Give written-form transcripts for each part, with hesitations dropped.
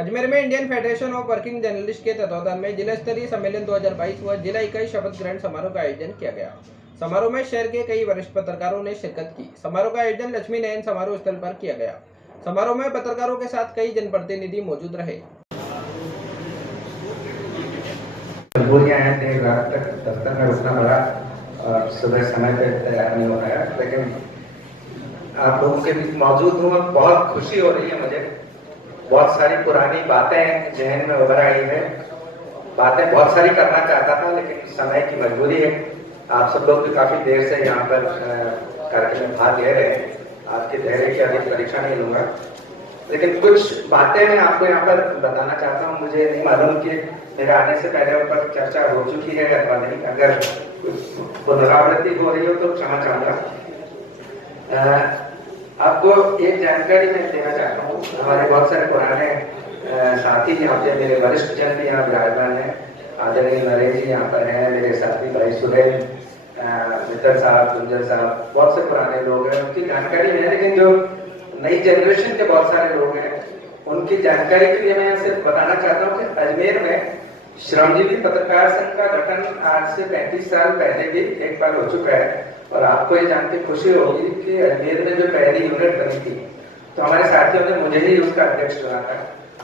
अजमेर में Indian federation of working journalist के तत्वावधान में जिला स्तरीय सम्मेलन 2022 व जिला इकाई शपथ ग्रहण समारोह का आयोजन किया गया। समारोह में शहर के कई वरिष्ठ पत्रकारों ने शिरकत की। समारोह का आयोजन लक्ष्मी नयन समारोह स्थल पर किया गया। समारोह में पत्रकारों के साथ कई जनप्रतिनिधि मौजूद रहे। देर रात तक दफ्तर में रुकना पड़ा और सुबह समय पे तैयार नहीं हो पाया, लेकिन आप लोगों के बीच मौजूद हूँ। बहुत खुशी हो रही है मुझे। बहुत सारी पुरानी बातें जहन में उभर आई है। बातें बहुत सारी करना चाहता था, लेकिन समय की मजबूरी है। आप सब लोग भी काफी देर से यहाँ पर कार्यक्रम में भाग ले रहे हैं। आपके धैर्य की अधिक परीक्षा नहीं लूंगा, लेकिन कुछ बातें मैं आपको यहाँ पर बताना चाहता हूँ। मुझे नहीं मालूम कि मेरे आने से पहले ऊपर चर्चा हो चुकी है अथवा नहीं। अगर पुनरावृत्ति हो रही हो तो क्षमा चाहूंगा। आपको एक जानकारी मैं देना चाहता हूँ। हमारे बहुत सारे पुराने साथी यहाँ पे, मेरे वरिष्ठ जन भी यहाँ विराजमान है। आदरणीय नरेश जी यहाँ पर हैं, मेरे साथी भाई सुरेश, मित्र साहब, गुंजर साहब, बहुत से पुराने लोग हैं, उनकी जानकारी है। लेकिन जो नई जनरेशन के बहुत सारे लोग हैं, उनकी जानकारी के लिए मैं सिर्फ बताना चाहता हूँ कि अजमेर में श्रमजीवी पत्रकार संघ का गठन आज से 35 साल पहले भी एक बार हो चुका है। और आपको ये जान के खुशी होगी कि अजमेर में जो पहली यूनिट बनी थी, तो हमारे साथियों ने मुझे ही उसका अध्यक्ष चुना था।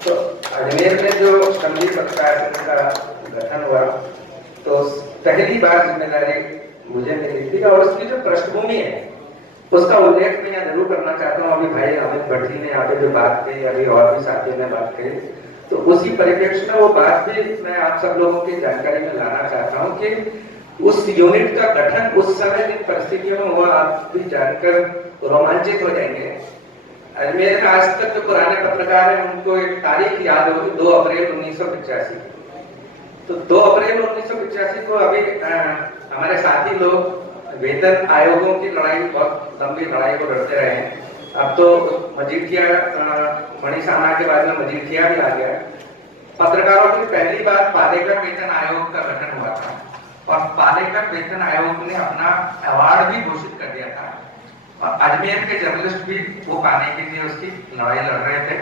तो अजमेर में जो श्रमजीवी पत्रकार संघ का गठन हुआ, तो पहली बार जिम्मेदारी मुझे मिली थी। और उसकी जो पृष्ठभूमि है उसका उल्लेख मैं यहाँ जरूर करना चाहता हूँ। अभी भाई अमित भट्टी ने यहाँ पे जो बात कही, अभी और भी साथियों ने बात कही, तो उसी परिप्रेक्ष्य में वो बात भी मैं आप सब लोगों की जानकारी में लाना चाहता हूँ कि उस यूनिट का गठन उस समय जिन परिस्थितियों में हुआ, आप भी जानकर रोमांचित हो जाएंगे। अजमेर में आज तक जो पुराने पत्रकार हैं उनको एक तारीख याद होगी, 2 अप्रैल 1985। तो 2 अप्रैल 1985 को अभी हमारे साथी लोग वेतन आयोगों की लड़ाई, बहुत लंबी लड़ाई को लड़ते रहे हैं। अब तो मजीठिया मणिसामा के बाद में मजीठिया भी आ गया। पत्रकारों की पहली बार पालेकर वेतन आयोग का गठन हुआ था और पालेकर वेतन आयोग ने अपना अवार्ड भी घोषित कर दिया था। और अजमेर के जर्नलिस्ट भी वो पाने के लिए उसकी लड़ाई लड़ रहे थे।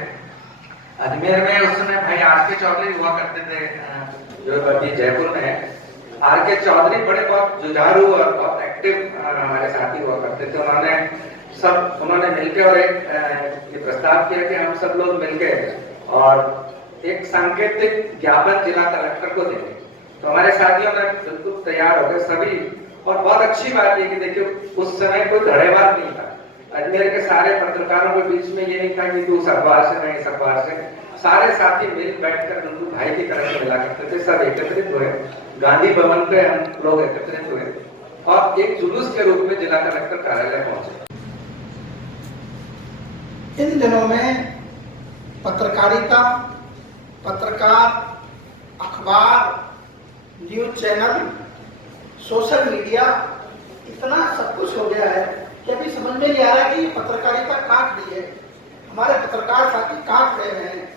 अजमेर में उस समय भाई आर के चौधरी हुआ करते थे, जो अभी जयपुर में है। आर के चौधरी बड़े बहुत जुझारू और बहुत एक्टिव हमारे साथी हुआ करते थे। उन्होंने मिलकर और एक प्रस्ताव किया कि हम सब लोग मिलकर और एक सांकेतिक ज्ञापन जिला कलेक्टर को देंगे। तो हमारे साथियों ने बिल्कुल तैयार हो गए सभी। और बहुत अच्छी बात है कि देखिए, उस समय कोई धड़ेवाद नहीं था। अजमेर के सारे पत्रकारों के बीच में ये नहीं था कि तू इस अखबार से, मैं इस अखबार से। सारे साथी मिल बैठकर बिल्कुल भाई की तरह से मिला करते थे। सब एकत्रित हुए, गांधी भवन पे हम लोग एकत्रित हुए और एक जुलूस के रूप में जिला कलेक्टर कार्यालय पहुंचे। इन दिनों में पत्रकारिता, पत्रकार, अखबार, न्यूज चैनल, सोशल मीडिया, इतना सब कुछ हो गया है कि अभी समझ में नहीं आ रहा कि पत्रकारिता काट रही है। हमारे पत्रकार साथी काट रहे हैं।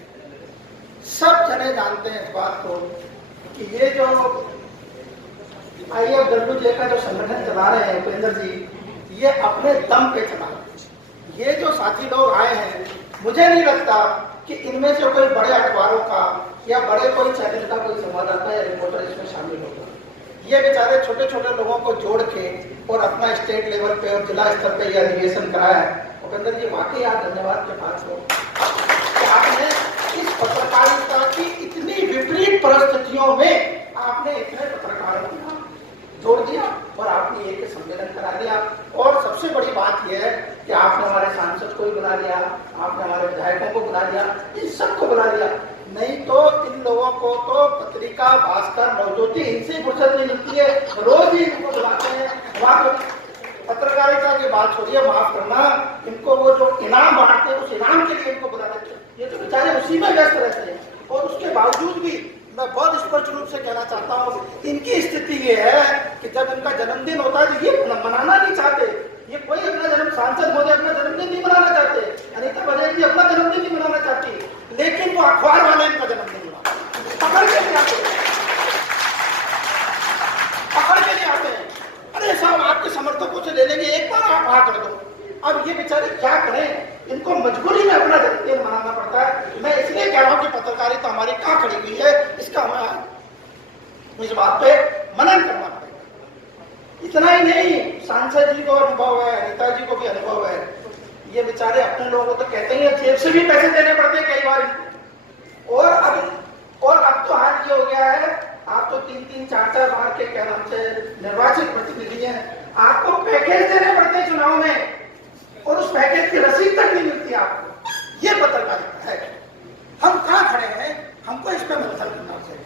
सब जने जानते हैं इस बात को कि ये जो IFWJ का जो संगठन चला रहे हैं उपेंद्र जी, ये अपने दम पे चला रहे हैं। ये जो साथी लोग आए हैं, मुझे नहीं लगता कि इनमें से कोई बड़े अखबारों का या बड़े कोई चैनल का कोई संवाददाता या रिपोर्टर इसमें शामिल होगा। ये बेचारे छोटे छोटे लोगों को जोड़ के और अपना स्टेट लेवल पे और जिला स्तर पे यह अधिवेशन कराया है। उपेंद्र जी, वाकई आप धन्यवाद के पात्र हो कि आपने इस पत्रकारिता की इतनी विपरीत परिस्थितियों में आपने इतने पत्रकारों को जोड़ दिया और आपने एक सम्मेलन करा दिया। और सबसे बड़ी बात यह है कि आपने हमारे सांसद को भी बुला लिया, आपने हमारे विधायकों को बुला लिया, इन सबको बुला लिया। नहीं तो इन लोगों को तो पत्रिका, भास्कर, नवज्योति, इनसे फुर्सत नहीं मिलती है। रोज ही इनको बुलाते हैं। पत्रकारिता की बात छोड़िए, माफ करना, इनको वो जो इनाम बांटते हैं उस इनाम के लिए इनको बुला देते हैं। ये तो बेचारे उसी में व्यस्त रहते हैं। और उसके बावजूद भी मैं बहुत स्पष्ट रूप से कहना चाहता हूँ, इनकी स्थिति ये है कि जब इनका जन्मदिन होता है तो ये मनाना नहीं चाहते। ये कोई अपना जन्म, सांसद मोदी अपना जन्मदिन नहीं मनाना चाहते, अनिता बघेल जी अपना जन्मदिन नहीं मनाना चाहती, लेकिन वो अखबार वाले इनका जन्मदिन पकड़ के नहीं आते, पकड़ के नहीं आते। अरे साहब, आपके समर्थकों से ले लेंगे, एक बार आप वहां कर दो। अब ये बेचारे क्या करें, इनको मजबूरी में अपना जन्मदिन मनाना पड़ता है। मैं इसलिए कह रहा हूँ कि पत्रकारिता हमारी कहाँ खड़ी हुई है, इसका हमें इस बात पे मनन करना पड़ेगा। इतना ही नहीं, सांसद जी को अनुभव है, नेताजी को भी अनुभव है, ये बेचारे अपने लोगों को तो कहते ही जेब से भी पैसे देने पड़ते हैं कई बार। और अब तो हाल ये हो गया है, आप तो 3-3, 4-4 बार के क्या नाम से निर्वाचित प्रतिनिधि हैं, आपको पैकेज देने पड़ते हैं चुनाव में, और उस पैकेज की रसीद तक नहीं मिलती आपको। ये पत्रकारिता है। हम कहाँ खड़े हैं, हमको इस पर मंथन करना चाहिए।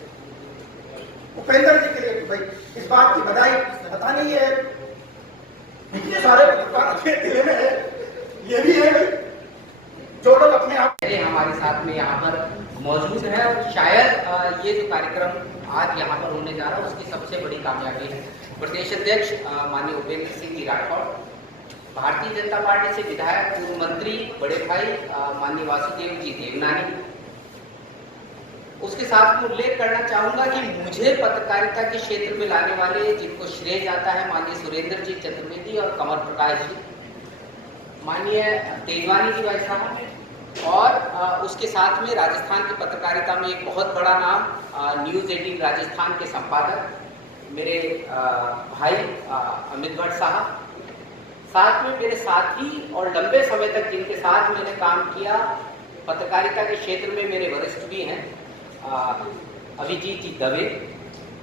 उपेंद्र जी के लिए भाई इस बात की बधाई, पता नहीं है इतने सारे पत्रकार अपने दिल में है, ये भी है भाई जो लोग अपने आप हमारे साथ में यहाँ पर मौजूद है, और शायद ये जो कार्यक्रम आज यहाँ पर होने जा रहा है उसकी सबसे बड़ी कामयाबी है। प्रदेश अध्यक्ष माननीय उपेंद्र सिंह जी राठौड़, भारतीय जनता पार्टी से विधायक पूर्व मंत्री बड़े भाई माननीय वासुदेव जी देवनानी, उसके साथ में उल्लेख करना चाहूंगा कि मुझे पत्रकारिता के क्षेत्र में लाने वाले जिनको श्रेय जाता है माननीय सुरेंद्र जी चतुर्वेदी और कमल प्रकाश जी, माननीय तेजवानी जी भाई साहब, और उसके साथ में राजस्थान की पत्रकारिता में एक बहुत बड़ा नाम न्यूज़ 18 राजस्थान के संपादक मेरे भाई अमित भट्ट साहब, साथ में मेरे साथी और लंबे समय तक जिनके साथ मैंने काम किया पत्रकारिता के क्षेत्र में मेरे वरिष्ठ भी हैं अभिजीत जी दवे,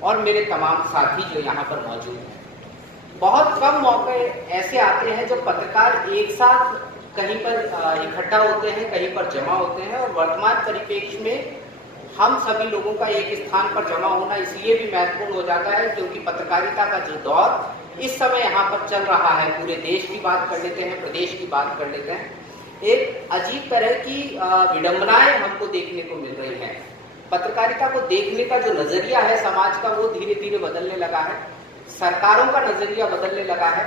और मेरे तमाम साथी जो यहाँ पर मौजूद हैं। बहुत कम मौके ऐसे आते हैं जो पत्रकार एक साथ कहीं पर इकट्ठा होते हैं, कहीं पर जमा होते हैं, और वर्तमान परिप्रेक्ष्य में हम सभी लोगों का एक स्थान पर जमा होना इसलिए भी महत्वपूर्ण हो जाता है क्योंकि पत्रकारिता का जो दौर इस समय यहाँ पर चल रहा है, पूरे देश की बात कर लेते हैं, प्रदेश की बात कर लेते हैं, एक अजीब तरह की विडंबनाएं हमको देखने को मिल रही हैं। पत्रकारिता को देखने का जो नजरिया है समाज का वो धीरे धीरे बदलने लगा है, सरकारों का नजरिया बदलने लगा है,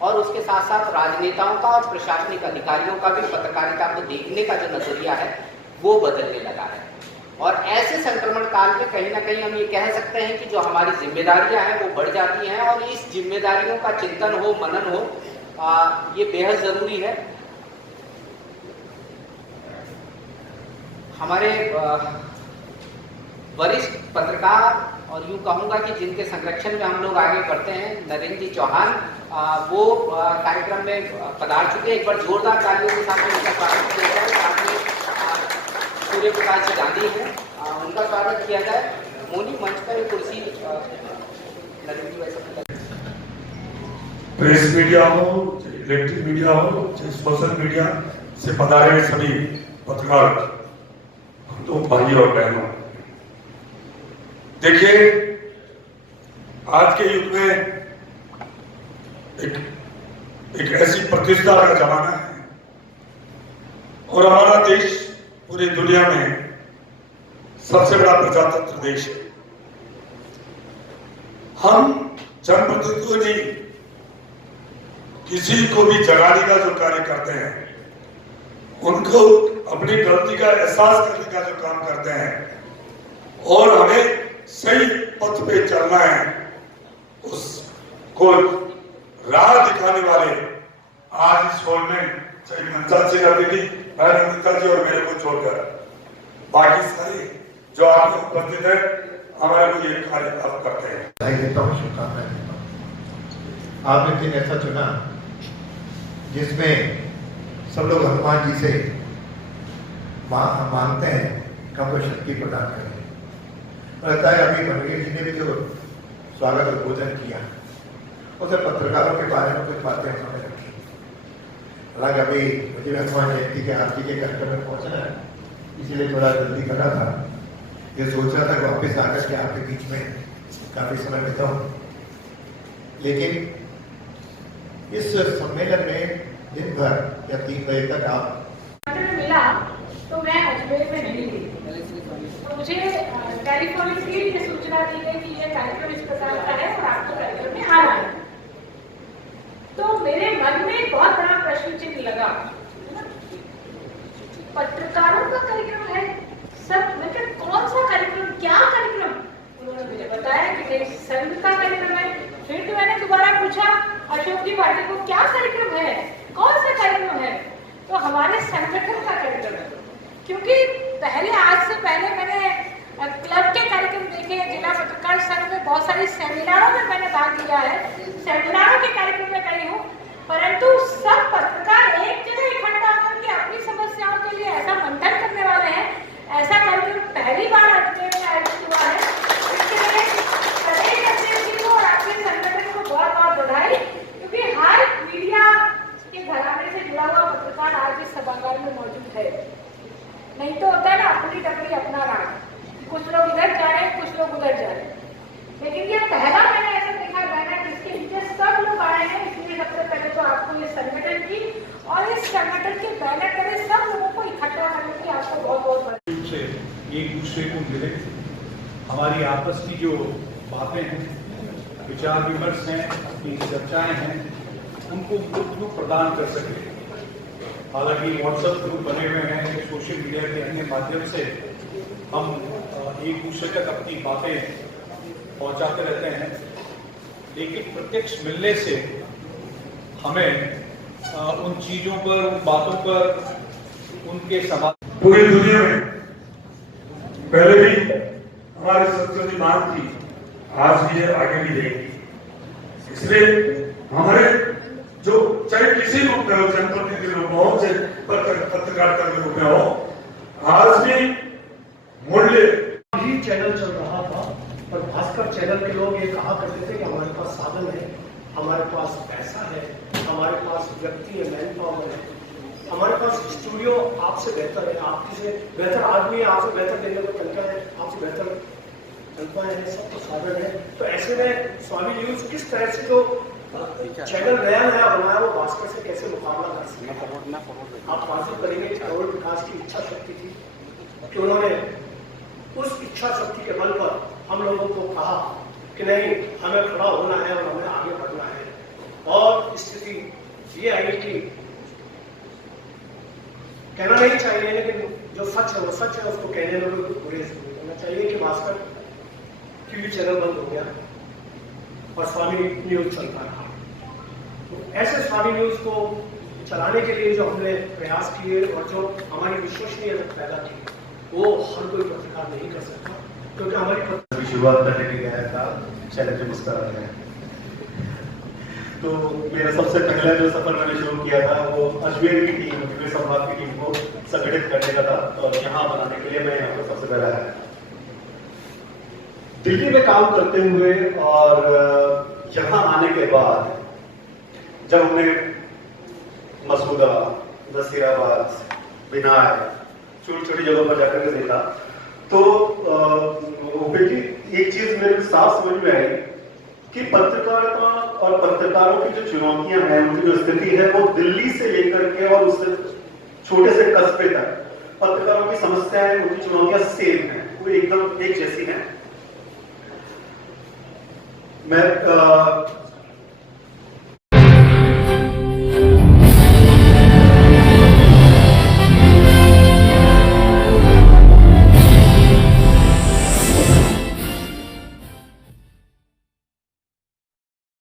और उसके साथ साथ राजनेताओं का और प्रशासनिक अधिकारियों का भी पत्रकारिता को देखने का जो नजरिया है वो बदलने लगा है। और ऐसे संक्रमण काल में कहीं ना कहीं हम ये कह सकते हैं कि जो हमारी जिम्मेदारियां हैं वो बढ़ जाती हैं, और इस जिम्मेदारियों का चिंतन हो, मनन हो, ये बेहद जरूरी है। हमारे वरिष्ठ पत्रकार और यूँ कहूँगा कि जिनके संरक्षण में हम लोग आगे बढ़ते हैं, नरेंद्र जी चौहान, वो कार्यक्रम में पधार चुके। एक बार जोरदार तालियों के साथ उनका स्वागत किया जाए। साथ में सूर्य प्रकाश जी गांधी हैं, उनका स्वागत किया जाए। मोनी मंच पर एक कुर्सी नरेंद्र जी वैसे प्रेस मीडिया हो, इलेक्ट्रिक मीडिया हो, सोशल मीडिया से पधारे हुए सभी पत्रकार तो भाई और बहनों, देखिए आज के युग में एक ऐसी प्रतिष्ठा का जमाना है, और हमारा देश पूरी दुनिया में सबसे बड़ा प्रजातंत्र देश है। हम जनप्रतिनिधित्व नहीं, किसी को भी जगाने का जो कार्य करते हैं, उनको अपनी गलती का एहसास करने का जो काम करते हैं, और हमें सही पथ पे चलना है, उसको राह दिखाने वाले आज इस हॉल में चाहे मंचा सिंह अतिथि, नंदिता जी और मेरे को छोड़कर बाकी सारे जो आप उपस्थित है हमारे को ये कार्य करते हैं। बधाई देता हूँ, शुभकामनाएं देता हूँ। आपने दिन ऐसा चुना जिसमें सब लोग हनुमान जी से मांगते हैं कब वो शक्ति प्रदान करें। लगता है अभी मनवीर जी ने भी जो स्वागत और भोजन किया, उसे पत्रकारों के बारे में कुछ बातें उन्होंने रखी। हालांकि अभी मुझे हनुमान जयंती के आरती के कार्यक्रम में पहुंचना है, इसीलिए थोड़ा जल्दी करना था। ये सोच रहा था कि वापस आकर के आपके बीच में काफी समय बिताऊं, लेकिन इस सम्मेलन में दिन भर या 3 बजे तक आप मिला तो मैं अजमेर में नहीं गई, तो मुझे टेलीफोनिकली ये सूचना दी गई कि ये कार्यक्रम इस प्रकार का है और आपको कार्यक्रम में आना है। तो मेरे मन में बहुत बड़ा प्रश्न चिन्ह लगा, पत्रकारों का कार्यक्रम है सब, मतलब कौन सा कार्यक्रम, क्या कार्यक्रम? उन्होंने मुझे बताया कि मेरे संघ का कार्यक्रम है। फिर तो मैंने दोबारा पूछा अशोक जी पाटिल को, क्या कार्यक्रम है, कौन सा कार्यक्रम है? तो हमारे संगठन का कार्यक्रम है, क्योंकि पहले, आज से पहले मैंने क्लब के कार्यक्रम देखे, जिला पत्रकार संघ में बहुत सारी सेमिनारों में मैंने भाग लिया है, सेमिनारों के कार्यक्रम में गई हूँ, परंतु सब पत्रकार एक जगह इकट्ठा होकर के अपनी समस्याओं के लिए ऐसा मंथन करने वाले हैं, ऐसा कार्यक्रम पहली बार अजमेर में आयोजित हुआ है। इसके लिए प्रदेश अध्यक्ष जी को और आपके संगठन को बहुत बहुत बधाई, क्योंकि हर मीडिया के घराने से जुड़ा हुआ पत्रकार आज इस सभागार में मौजूद है। नहीं तो होता है ना, अपनी टकरी अपना राग, कुछ लोग इधर जा रहे हैं, कुछ लोग उधर जा रहे हैं, लेकिन ये पहला मैंने ऐसा देखा बैनर जिसके नीचे सब लोग आए हैं। इसलिए सबसे पहले तो आपको ये संगठन की और इस संगठन के बैनर करे सब लोगों को इकट्ठा करने की आपको बहुत बहुत बधाई। से एक दूसरे को मिले, हमारी आपस की जो बातें हैं, विचार विमर्श हैं, अपनी चर्चाएं हैं, उनको ग्रुप प्रदान कर सके। हालांकि व्हाट्सएप ग्रुप बने हुए हैं, सोशल मीडिया के अन्य माध्यम से हम एक दूसरे तक अपनी बातें पहुंचाते रहते हैं, लेकिन प्रत्यक्ष मिलने से हमें उन चीजों पर, उन बातों पर, उनके समाधान। पूरी दुनिया में पहले भी हमारी संस्कृति महान थी, आज भी है, आगे भी रहेगी। इसलिए हमारे जो चाहे किसी रूप में हो, जनप्रतिनिधि के रूप में हो, चाहे पत्रकारिता के रूप में हो, आज भी मूल्य ही चैनल चल रहा था। और भास्कर चैनल के लोग ये कहा करते थे कि हमारे पास साधन है, हमारे पास पैसा है, हमारे पास व्यक्ति है, मैन पावर है, हमारे पास स्टूडियो आपसे बेहतर है, आपसे बेहतर आदमी, आपसे बेहतर देने को तरीका है, आपसे बेहतर तनख्वाह है, सब कुछ साधन है। तो ऐसे में स्वामी न्यूज किस तरह से जो चैनल नया बनाया वो भास्कर से कैसे मुकाबला कर सकते, आप वाजिब करेंगे कि करोड़ विकास की इच्छा शक्ति थी कि उन्होंने उस इच्छा शक्ति के बल पर हम लोगों को कहा कि नहीं, हमें खड़ा होना है और हमें आगे बढ़ना है। और स्थिति ये आई कि कहना नहीं चाहिए, लेकिन जो सच है वो सच है, उसको कहने में कोई बुरे से नहीं करना चाहिए कि भास्कर टीवी चैनल बंद हो गया और स्वामी न्यूज चलता रहा। तो ऐसे स्वामी न्यूज को चलाने के लिए जो हमने प्रयास किए और जो हमारी विश्वसनीयता पैदा की, वो हर कोई पत्रकार नहीं कर सकता, क्योंकि हमारी शुरुआत करने के लिए आया था चैलेंज मुस्कुराते हैं। तो मेरा सबसे पहला जो सफर मैंने शुरू किया था वो अजमेर की टीम, अजमेर संवाद की टीम को संगठित करने का था, और यहाँ बनाने के लिए मैं यहाँ पर सबसे पहला आया। दिल्ली में काम करते हुए और यहाँ आने के बाद जब हमने मसूदा, नसीराबाद, बिनार, छोटी छोटी जगहों पर जाकर के देखा, तो एक चीज मेरे साफ समझ में आई कि पत्रकारिता और पत्रकारों की जो चुनौतियां हैं, उनकी जो स्थिति है, वो दिल्ली से लेकर के और उससे छोटे से कस्बे तक पत्रकारों की समस्याएं, उनकी चुनौतियां सेम हैं, वो एकदम एक जैसी हैं। मैं